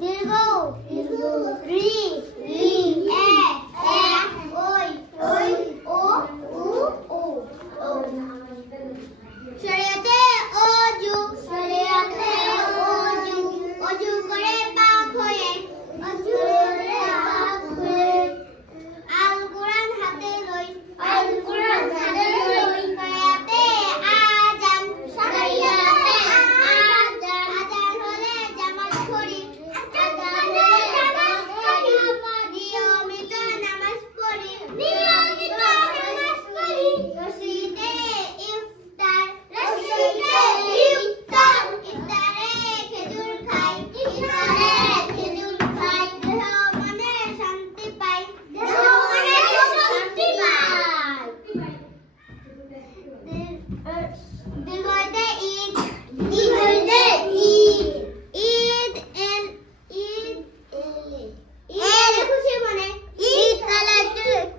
দীর্ঘ রি এক ওই ও উ শরীয়তে অজু অজু করে পাক হয়ে আল কুরআন হাতে লই শরীয়তে আযান হলে জামাত পড়ি নিয়মিত নামাজ পড়ি রশিদে ইফতার ইফতারে খেজুর খাই দেহ মনে শান্তি পাই দীর্ঘতে ঈদ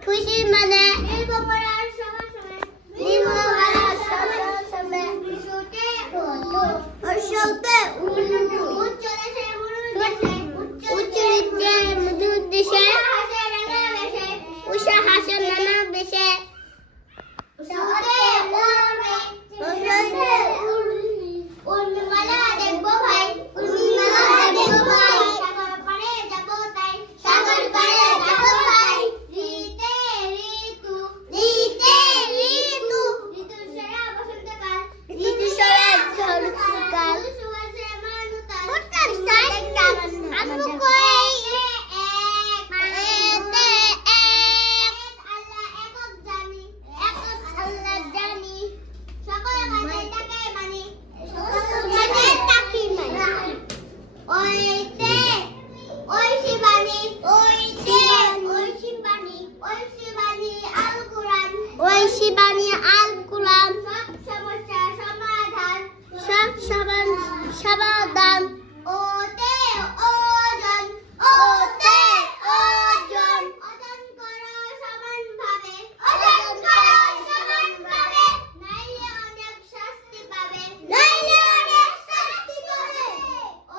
খুশি মানে শিবানী আল কুরআন সব সমাধান ওতে ওজন ওজন করো সমানভাবে নাইলে অনেক শাস্তি পাবে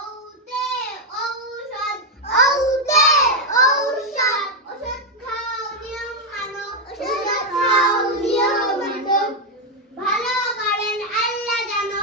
ওতে ঔষধ ওষুধ খাও নিয়ম মানো ভালো করেন আল্লাহ জানো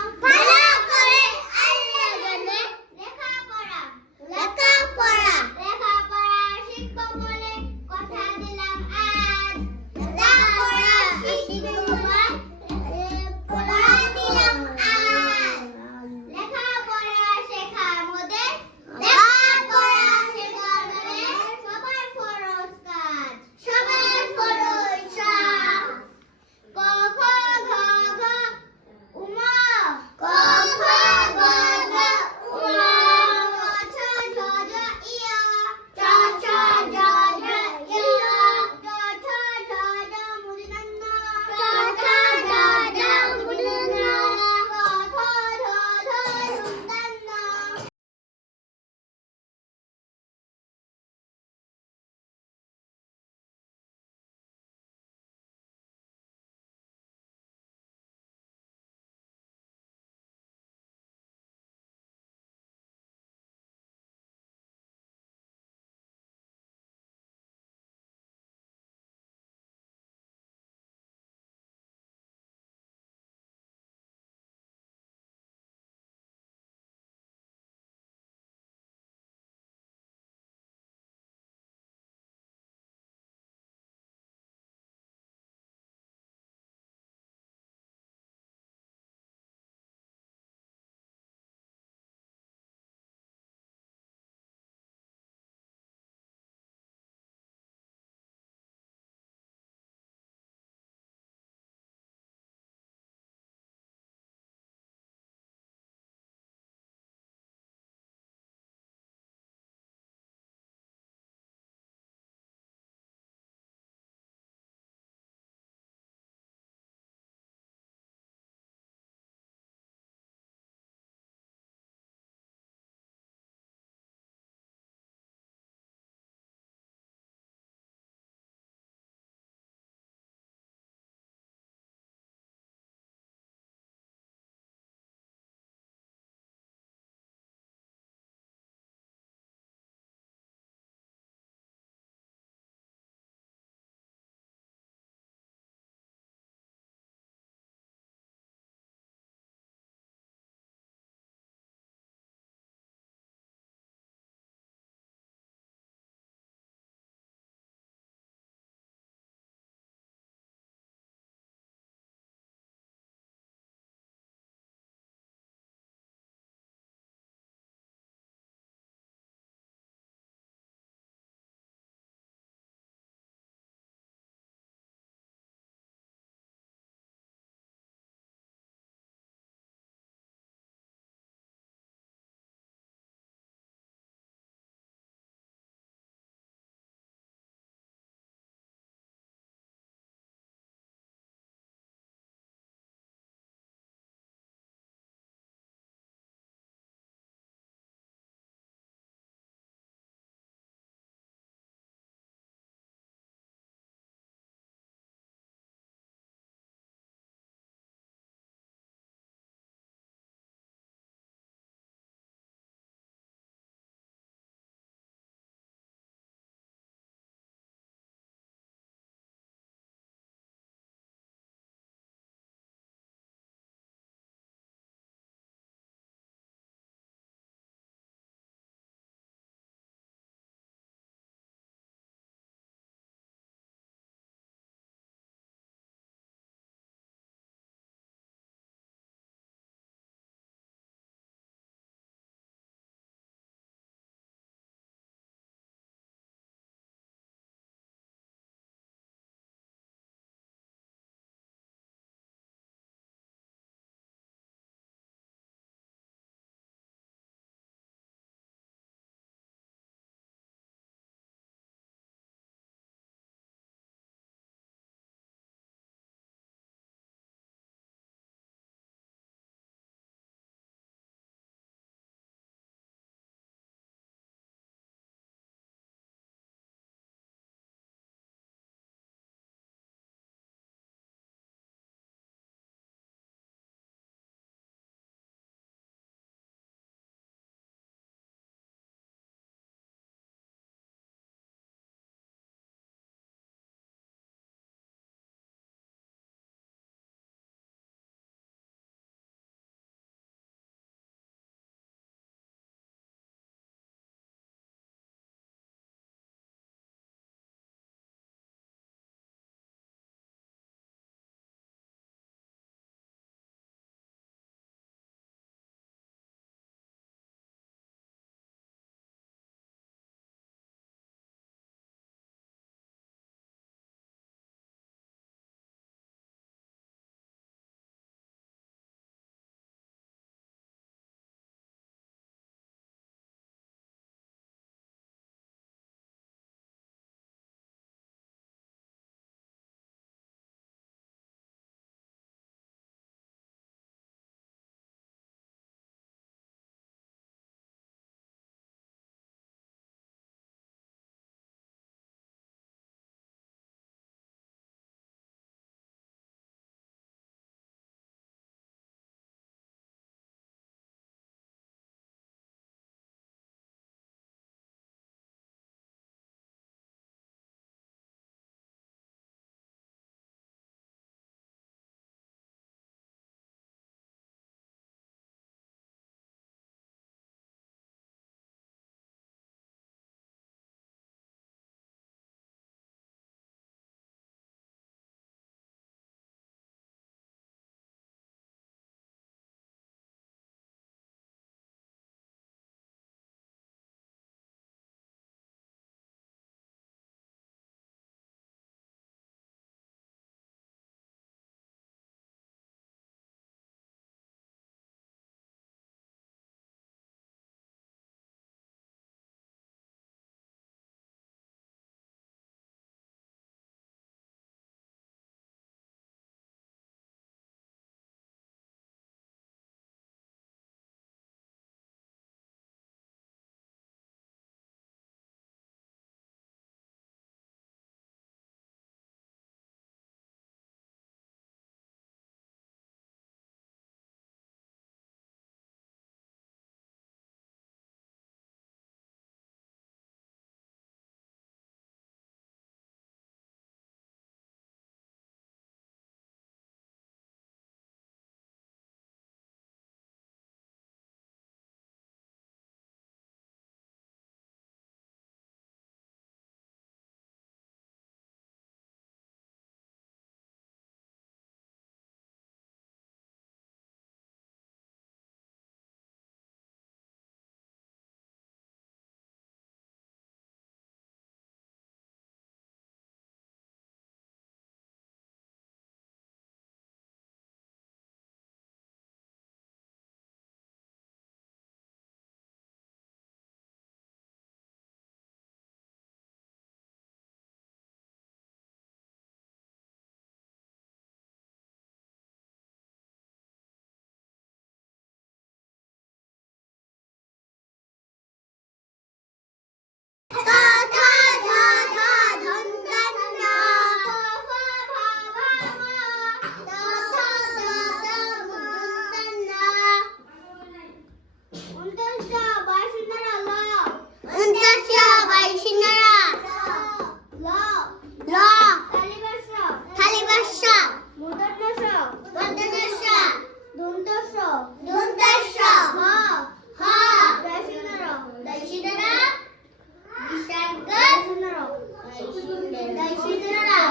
উনত্রিশ বাইশিন্নরা ল 29 বাইশিন্নরা ল ল তালিবাস থালিবাস মুদন্নস মদনস দুন্তস দুন্তস হ হ বাইশিন্নরা বাইশিন্নরা বিসর্গ বাইশিন্নরা বাইশিন্নরা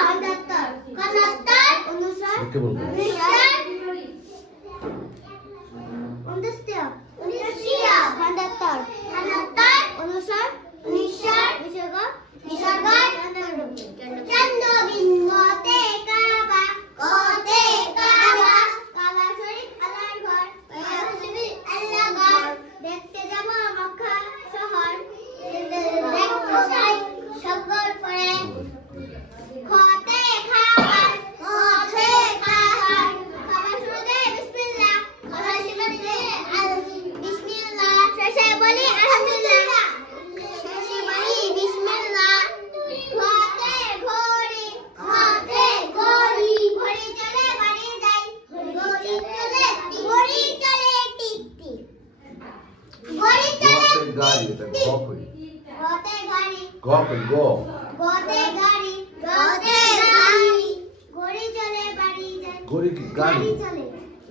কন্ডাক্টর কন্ডাক্টর অনুসর কে বলবো উনত্রিশ উনিশিয়া কন্ডাক্টর কন্ডাক্টর অনুসর নিঃস্বর বিসর্গ বিসর্গ চন্দ্রবিন্দু চন্দ্রবিন্দু কতে কাবা কোতে কাবা কাবা শরীফ আল্লাহর ঘর পয়গম্বর আল্লাহ ঘর দেখতে যাব মক্কা শহর দেখতে চাই সবর পরে খতে খাবার কোতে খাবার খাবার শুরুতে বিসমিল্লাহ খাবার শুরুতে বিসমিল্লাহ শেষে বলি আলহামদুলিল্লাহ শেষে বলি বিসমিল্লাহ খতে ঘড়ি কোতে ঘড়ি ঘড়ি চলে বাড়ি যাই ঘড়ি চলে টিক টিক ঘড়ি চলে গতে গাড়ি এটা গ কই খতে গাড়ি গ কই গ গতে গাড়ি কোতে গাড়ি ঘড়ি চলে বাড়ি যাই গড়ি কি গাড়ি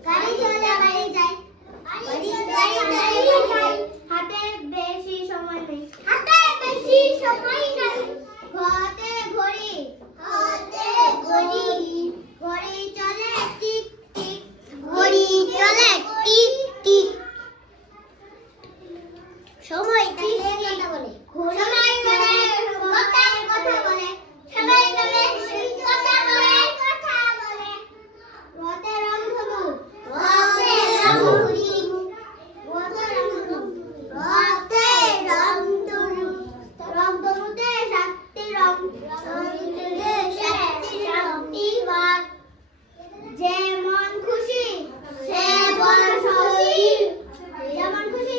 গাড়ি চলে বাড়ি যাই হাতে বেশি সময় নেই হাতে বেশি সময় নাই ঘতে ঘড়ি হাতে ঘড়ি ঘড়ি চলে টিক টিক ঘড়ি চলে টিক টিক সময় থাকে কথা বলে সময় বলে কথা বলে সময় বলে কথা বলে রথে রংধনু রথে রংধনু রথে রংধনু রথে রংধনু রংধনুতে সাতটি রং রংধনুতে সাতটি রং যেমন খুশি সে বড় খুশি যেমন খুশি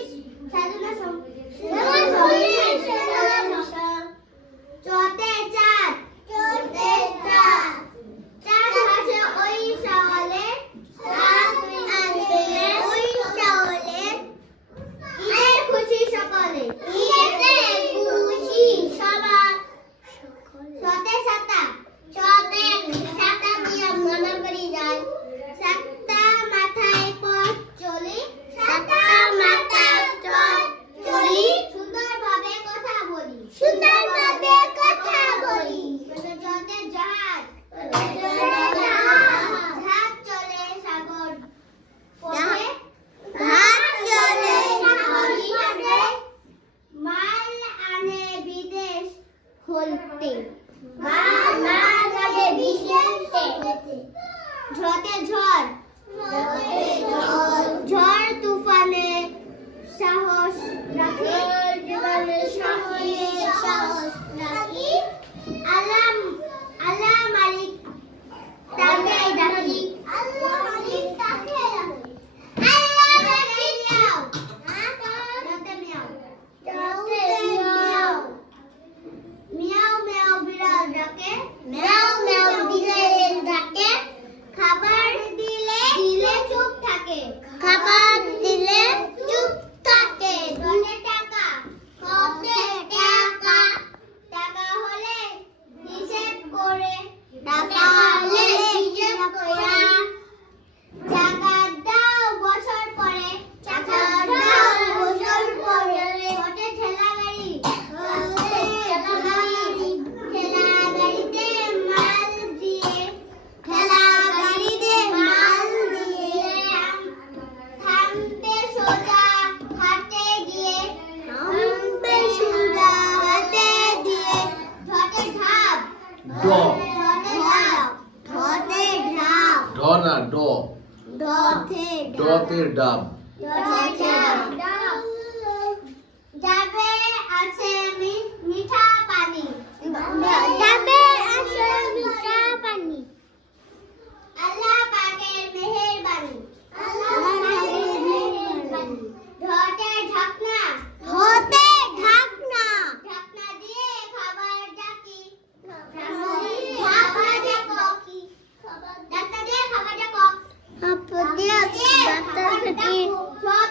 সাধনা সম যেমন খুশি সেমন চতে চাঁদ চলতে চাঁদ চাঁদ হাসে ওই সওয়ালে চাঁদ আসে ওই সওয়ালে ঈদের খুশি সকলে ঈদেতে খুশি সবার চতে সাতা চতে সাতা দিয়ে মনে পড়ে যায় সাতটা মাথায় পথ চলি সাতা মাতা চলি সুন্দরভাবে কথা বলি সুন্দরভাবে কথা বলি চতে জাহাজ জাহাজ চলে সাগর পথে ভাত চলে সাগরী পথে মাল আনে বিদেশ হলতে মাল আনে বিদেশে ঝড়ে ঝড় ঝড় তুফানে সাহস রাখি আল্লাহ আল্লাহ মালিক তাকে ডাকি যাতে মিয়াও মিয়াও মিয়াও বিড়াল ডাকে খাবার দিলে চুপ থাকে খাবার দিলে চুপ থাকে রথে টাকা কতে টাকা টাকা হলে হিসেব করে টাকা হলে হিসাব করা টাকা দাও বছর পরে টাকা দাও বছর পরে ঘটে ঠেলা গাড়ি ঠেলা গাড়ি ঠেলা গাড়িতে মাল দিয়ে ঠেলা গাড়িতে মাল দিয়ে থামবে সোজা হাতে গিয়ে থামবে সুদা হাতে দিয়ে ঝটে ঝাপ ড ঝটে ঝাপ ধতে ঢাপ ড না ড ধতে ডতে ডাব যাবে আছে মিঠা পানি যাবে আসে মিঠা পানি আল্লাহ পাকের মেহেরবানি ঝটে ঢাকনা ধতে ঢাকনা ঢাকনা দিয়ে খাবার ডাকি খাবার ডাকো ঢাকনা দিয়ে খাবার ডাকো আপনি ডাক্তার সব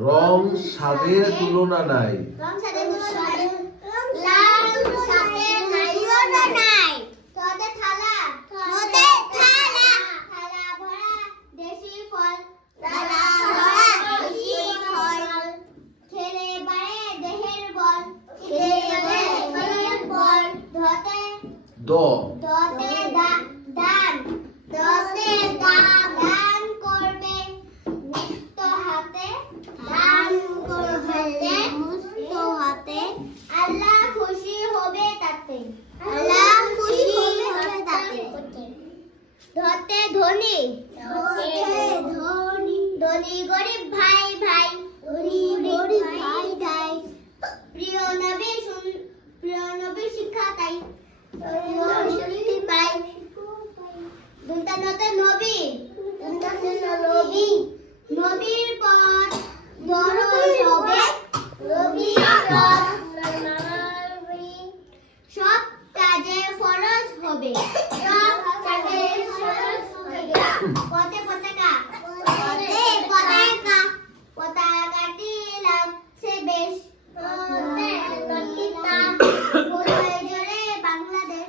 রং স্বাদের তুলনা নাই। রং সাথে লাল সাথে নাইও নাই। তোতে থালা তোতে থালা থালা ভরা দেশি ফল থালা ভরা দেশি ফল খেলে বাড়ে দেহের বল খেলে দেহের বল ধতে দ ধতে দান তোতে দাম দান করবে মুক্ত হাতে দান করবে মুক্ত হাতে আল্লাহ খুশি হবে তাতে আল্লাহ খুশি হবে তাতে ধতে ধনী তোতে ধনী ধনী গরিব ভাই ভাই গরিব ভাই ভাই প্রিয় নবী শিক্ষা তাই শক্তি পাই দুটানতে নবী নবী নবীর পথ দরজ হবে নবী সব কাজে ফরজ হবে সব কাজে ফরজ হবে পথে পতাকা পথে পতাকা পতাকাটি লাগছে বেশ পথে পতাকা হৃদয় জোরে বাংলাদেশ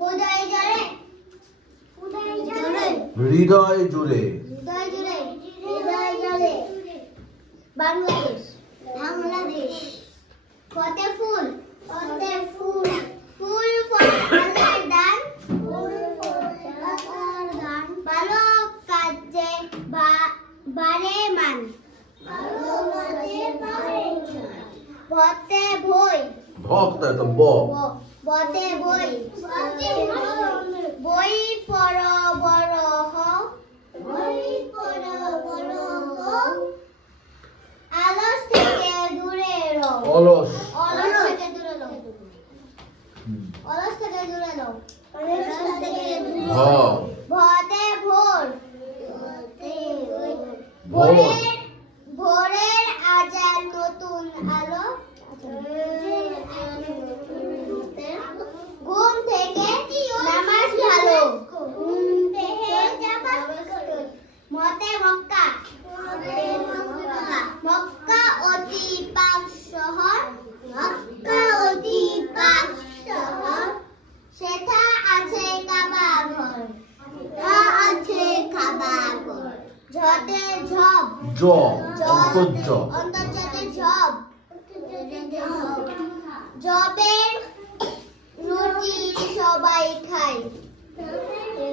হৃদয় জোরে হৃদয় জুড়ে হৃদয় জোরে হৃদয় জলে বাংলাদেশ বাংলাদেশ পথে ফুল পথে ফুল ফুল ফল আল্লাহর দান আকার গান ভালো কাজে বারে মান ভালোবাসে পারে পথে বই ভক্ত তো ব পথে বই বই পড় বড় হও বই পড়ো বড় হও আলস থেকে দূরে রও অলস অলস থেকে দূরে রও অলস থেকে দূরে রও পরেশ থেকে ভ ভতে ভোর ভোর ভোরের আজান নতুন আলো ঘুম থেকে নামাজ ভালো মতে মক্কা মক্কা অতি পাক শহর মক্কা অতি পাক শহর সেথা আছে কাবা ঘর তা আছে খাবা ঘর ঝতে ঝব জ অন্তর্য অন্তর্জাতে ঝব জবের রুটি সবাই খায়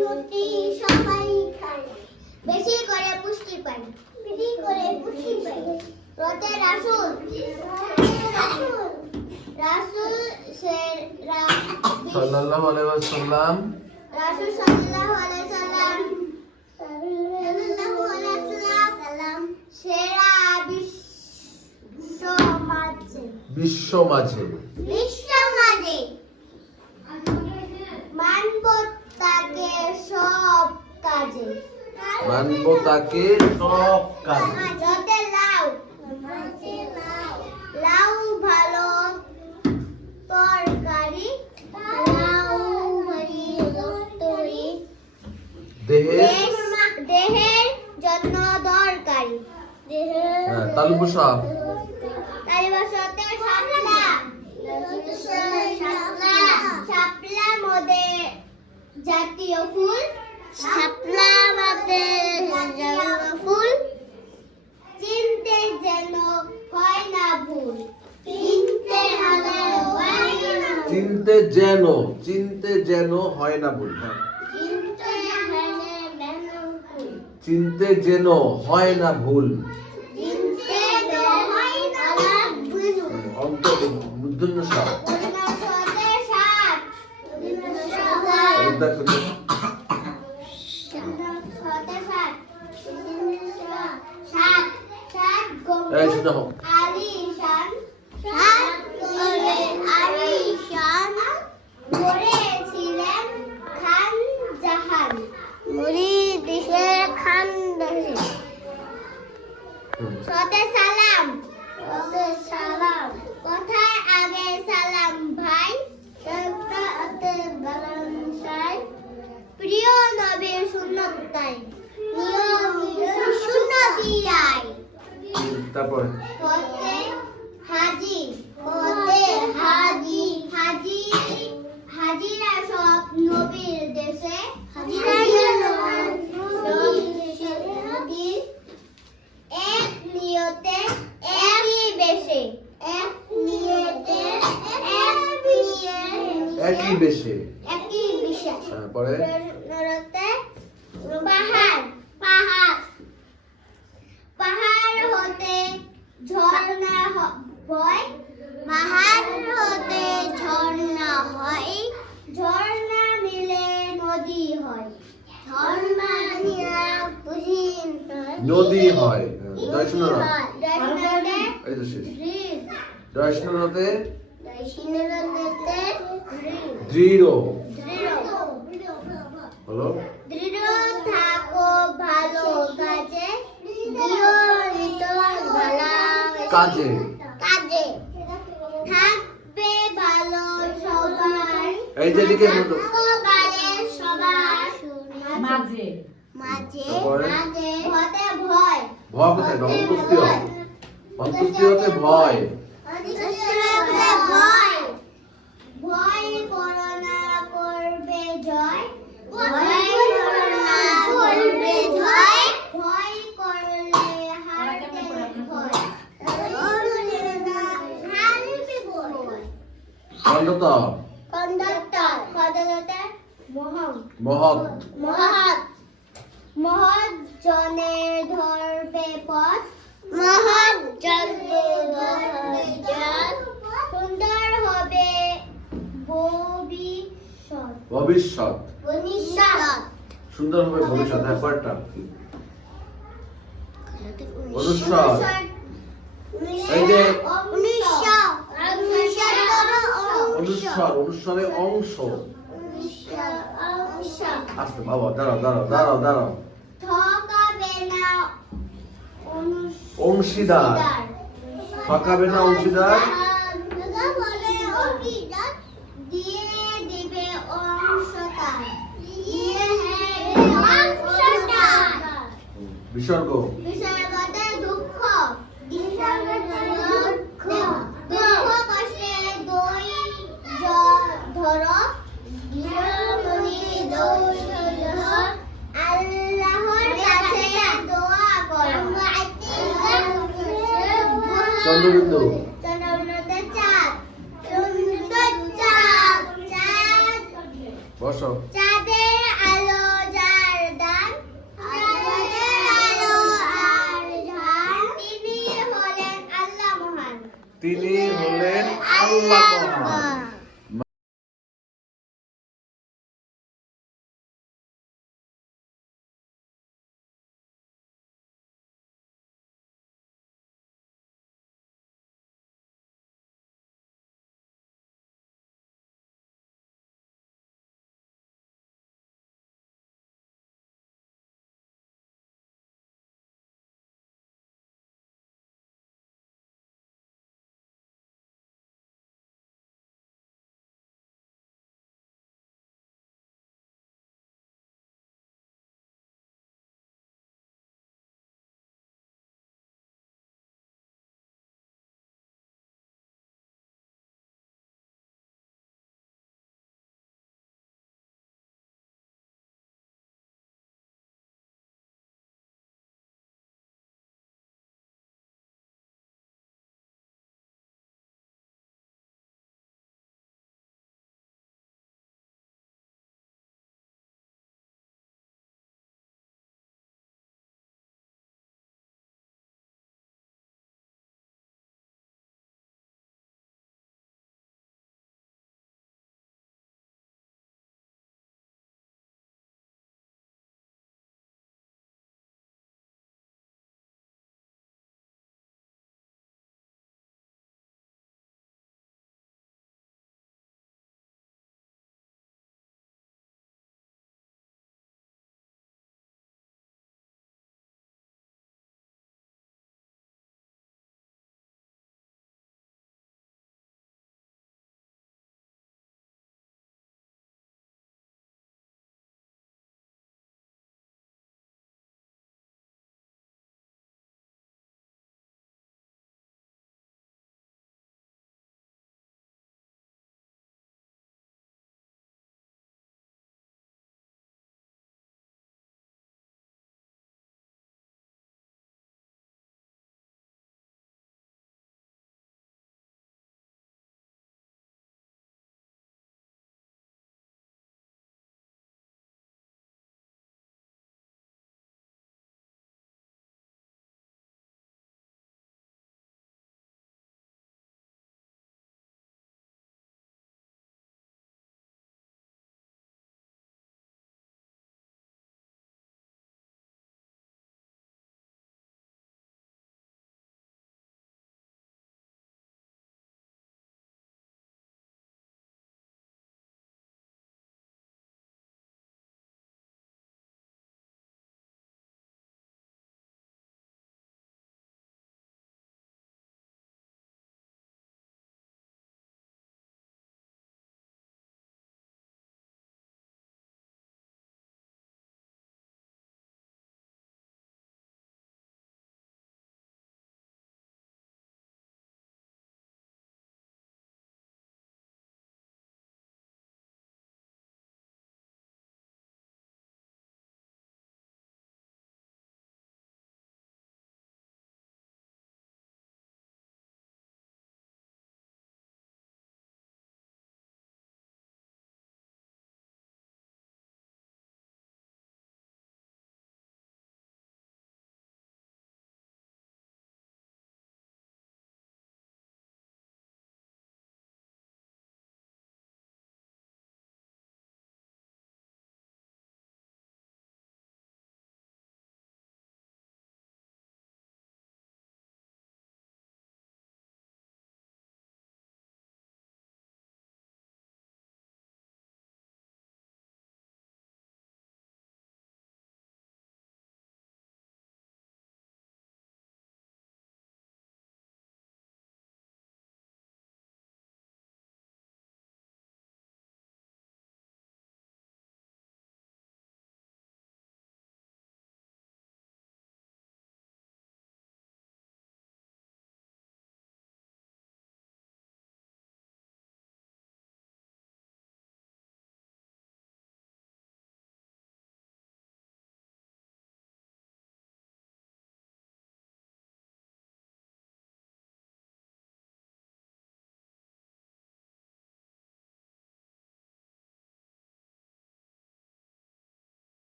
রুটি সবাই খায় বেশি করে পুষ্টি পায় বেশি করে পুষ্টি পায় রতে রাসূল রাসূল সে সাল্লাল্লাহু আলাইহি ওয়াসাল্লাম রাসূল সাল্লাল্লাহু আলাইহি সাল্লাম সালাম সেরা বিশ্ব মাঝে বিশ্ব মাঝে বিশ্ব মাঝে মানব তাকে সব কাজে মানব তাকে সব কাজে যতে লাউ লাউ ভালো তরকারি দেহের দেহের জন্য দরকারি তালবুসা তাই বসতে শাপলা মধ্যে জাতীয় ফুল শাপলা বাদে ফুল চিনতে যেন হয় না ভুল কিনতে হলে হয় না চিনতে যেন হয় না ভুল হ্যাঁ। কিনতে হলে ফুল চিনতে যেন হয় না ভুল কিনতে হয় না ভুল অন্ত মূর্ধন্য সাপ বনস্পতি সাত দেখো বনস্পতি সাত সাত এই গম্বুজ শুনে হোক আলিশান সাত করে আলিশান গড়েছিলেন খান জাহান মুড়ি দেশের খান দেশে সতে সালাম ওতে সালাম কথায় আগে সালাম ভাই একটা আতে বালান সাই প্রিয় নবীর সুন্নত তাই নিয়ম তারপরে হতে হাজি হতে হাজি হাজি হাজিরা সব নবীর দেশে হাজিরা নবীর এক নিয়তে একই বেশে এক নিয়তে একই বেশে। একই বিষয় তারপরে নরতে পাহাড় পাহাড় পাহাড় হতে ঝর্ণা হয় পাহাড় হতে ঝর্ণা হয় ঝর্ণা মিলে নদী হয় ঝর্ণা মিলে নদী হয়। দর্শনরা দর্শনতে এই তো শেষ। দৃঢ় দর্শনতে দর্শনতে দৃঢ় দৃঢ় হলো। দৃঢ় থাকো ভালো কাজে নিয়মিত ভালো কাজে কাজে থাকবে ভালো সবার এই যে এদিকে মতো সবার মাঝে মাঝে তারপরে? মাঝে হতে ভয় ভয় কোথায়? অন্তুষ্টি হয়। অন্তুষ্টি হতে ভয়। ভয় ভয় করো না করবে জয় ভয় করো না করবে জয় ভয় করলে হারতে ভয় হারতে ভয় খণ্ডতর কন্ডাক্টর কন্ডাক্টর মহৎ মহৎ মহৎ মহৎ জনে ধরবে পথ মহৎ জনে ধরবে পথ সুন্দর হবে ভবিষ্যৎ ভবিষ্যৎ। ভবিষ্যৎ সুন্দর হবে ভবিষ্যৎ। হ্যাঁ পরেরটা অনুস্বার। এই যে অনুস্বার অনুস্বারে অংশ। আস্তে বাবা দাঁড়াও দাঁড়াও দাঁড়াও দাঁড়াও। ঠকাবে না অংশীদার। ঠকাবে না অংশীদার। দিয়ে দিবে অংশটা দিয়ে দিবে অংশটা বিসর্গ বিসর্গতে দুঃখ দুঃখ কষ্টে দই ধর আল্লাহর কাছে দোয়া করো চন্দ্রবিন্দু চন্দ্রবিন্দুতে চাঁদ চাঁদ চাঁদ বসো। চাঁদের আলো যার দান চাঁদের আলো আর ধান তিনি হলেন আল্লাহ মহান তিনি